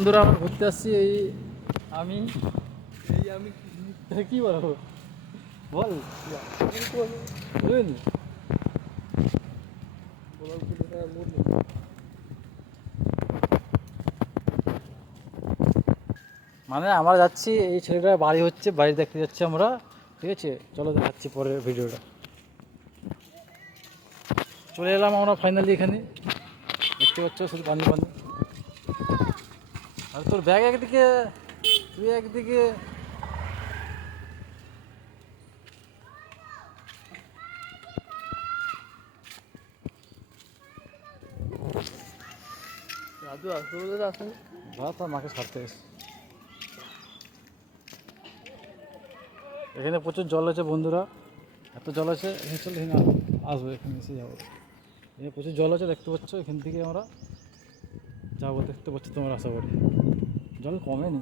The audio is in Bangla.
বন্ধুরা আমরা ঘুরতে আসছি আমি আমি কি বলবো বল বলুন। মানে আমরা যাচ্ছি, এই ছেলেটার বাড়ি হচ্ছে, বাড়ি দেখতে যাচ্ছি আমরা। ঠিক আছে, চলো দেখাচ্ছি পরের ভিডিওটা। চলে এলাম আমরা ফাইনালি এখানে, দেখতে পাচ্ছ শুধু পানি পানি। আর তোর ব্যাগ একদিকে, তুই একদিকে। রাজু আসতে আসেন। ভাত আর মাকে ছাড়তে এসে এখানে প্রচুর জল আছে বন্ধুরা, এত জল আছে। এখানে চলো, এখানে আসবো, এখানে এসে যাবো। এখানে প্রচুর জল আছে দেখতে পাচ্ছ, এখান থেকে আমরা যাবো, দেখতে পাচ্ছ তোমরা, আশা করি জল কমেনি।